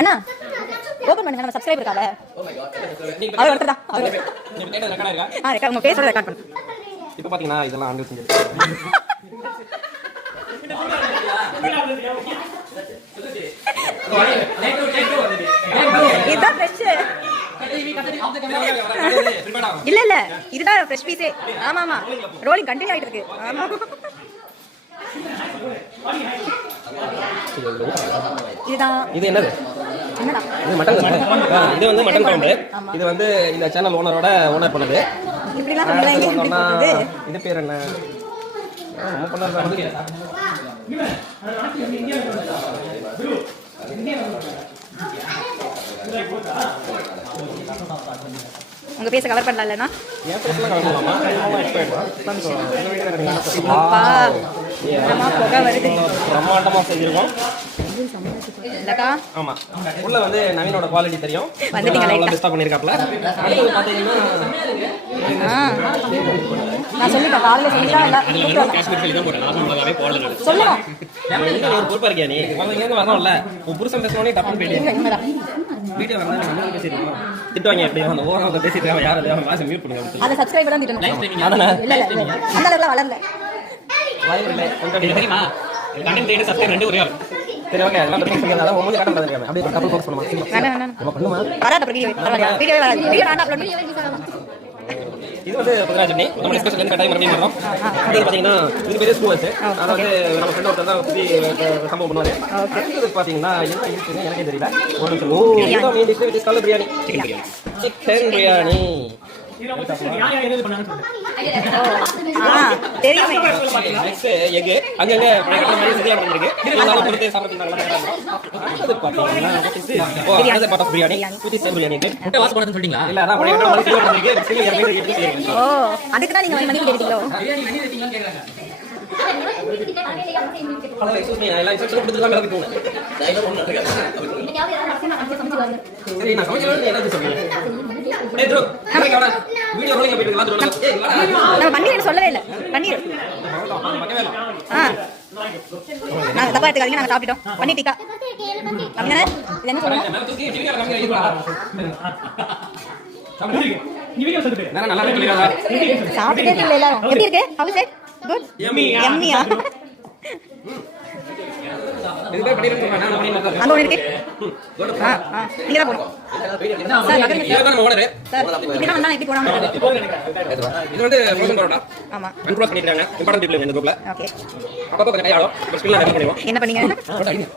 அண்ணா open பண்ணுங்க நம்ம subscriber இருக்கால அவர் ஒருத்தர் தான் நீங்க கேட்டது ரெக்கார்ட் இருக்கா ரெக்கார்ட் உங்க பேசறத ரெக்கார்ட் பண்ணு இப்போ பாத்தீங்கன்னா இதெல்லாம் அங்க செஞ்சது இதுதான் ஃப்ரெஷ் இல்ல இதுதான் ஃப்ரெஷ் பீஸே ஆமா ஆமா ரோலிங் கண்டினியூ ஆயிட்டு இருக்கு ஆமா இதுதான் இது என்னது என்னடா இது மட்டன் இது வந்து மட்டன் குழம்பு இது வந்து இந்த சேனல் ஓனரோட ஓனர் பண்ணது இப்படிலாம் சொல்றாங்க இது பேர் என்ன நம்ம பண்ணது உங்க பேச கவர் பண்ணலாம்லனா ஏன் பேசலாம் கவரலாமா அப்பா நம்ம போக வருது பிரம்மாண்டமா செஞ்சிருக்கோம் இல்லக்கா ஆமா உள்ள வந்து நவீனோட குவாலிட்டி தெரியும் வந்துட்டீங்க லைட்டா பெஸ்டா பண்ணிருக்காப்ல அடுத்து பாத்தீங்கன்னா நான் சொல்லிட்டேன் காலையில சொல்லிட்டா இல்ல காஷ்மீர் சொல்லி தான் போறேன் நான் முதல்லவே போடல நான் சொல்லுவோம் நீங்க ஒரு பொறுப்பா இருக்கியா நீ இங்க இருந்து வரணும்ல உன் புருஷன் பேசணும்னே டப்புன்னு போயிடு வீடியோ வரணும் நம்ம பேசிடுவோம் திட்டுவாங்க எப்படி அந்த ஓரம் பேசிட்டு யாரும் அதை வாசி மியூட் பண்ணுங்க அத சப்ஸ்கிரைபர் தான் திட்டணும் அதானே இல்ல அந்த அளவுக்கு வளரல லைவ்ல உங்களுக்கு தெரியுமா கண்டென்ட் கிரியேட்டர் சப்ஸ்கிரைப் ரெண்டு ஒரே ஆள் சரி ஓகே எல்லாம் பிரச்சனை பண்ணாத உங்களுக்கு கரெக்டா பண்ணிருக்காங்க அப்படியே ஒரு கப்பல் ஃபோக்கஸ் பண்ணுமா வேணாம் நம்ம பண்ணுமா வராத வீடியோ நான் அப்லோட் பண்ணி இது வந்து புதுராஜனி நம்ம ஸ்பெஷல் எந்த டைம் மறுபடியும் வரோம் இது பாத்தீங்கன்னா இது பெரிய ஸ்கூல் வச்சு அதாவது நம்ம ஃப்ரெண்ட் ஒருத்தர் தான் புதி சம்பவம் பண்ணுவாரு இது பாத்தீங்கன்னா என்ன இருக்குன்னு எனக்கே தெரியல ஒரு நிமிஷம் ஓ இதுதான் மீன் டிஷ் வித் கால் பிரியாணி சிக்கன் பிரியாணி தெரியுமே நெக்ஸ்ட் எக் அங்கங்க பழைய மாதிரி சரியா பண்ணிருக்கு இதனால பொறுத்தே சாப்பிட்டீங்களா பாத்தீங்கன்னா ஓ அது பாட்ட பிரியாணி புதி பிரியாணி முட்டை வாஸ் போடுறதுன்னு சொல்லிட்டீங்களா இல்ல அதான் பழைய மாதிரி சரியா பண்ணிருக்கு சரியா இறங்கி ஓ அதுக்கு தான் நீங்க மணி கேட்டீங்களோ பிரியாணி பண்ணி வெட்டீங்கன்னு கேக்குறாங்க ஹலோ எக்ஸ்கியூஸ் மீ எல்லாம் இன்ஸ்ட்ரக்ஷன் கொடுத்துலாம் மேல போங்க சரி நான் சமைக்கிறேன் என்ன சொல்றீங்க டேய் ப்ரோ வீடியோ ரோலிங் போயிட்டு எல்லாரும் ஏய் நான் பன்னீர் சொல்லவே இல்ல பன்னீர் நான் தப்பா எடுத்துக்காதீங்க நாங்க சாப்பிட்டோம் பன்னீர் டிக்கா அப்படினா இது என்ன சொல்றீங்க நீ வீடியோ சொல்லுங்க நான் நல்லா சொல்லிராதா சாப்பிட்டே இல்ல எல்லாரும் எப்படி இருக்கு ஹவ் இஸ் இட் குட் யம்மியா இது போய் பண்ணிட்டு இருக்கேன் நான் பண்ணிட்டு அங்க ஒன்னு இருக்கு இங்க தான் போடு சார் நகர் இது தான் ஓனர் சார் இப்படி வந்தா எப்படி போறாங்க இது வந்து ஃப்ரோசன் பரோட்டா ஆமா கண்ட்ரோல் பண்ணிட்டாங்க இம்பார்ட்டன்ட் பீப்பிள் இந்த குரூப்ல ஓகே அப்பப்போ கொஞ்சம் கையாளோ ஸ்கிரீன்ல ரெடி பண்ணுவோம் என்ன பண்ணீங்க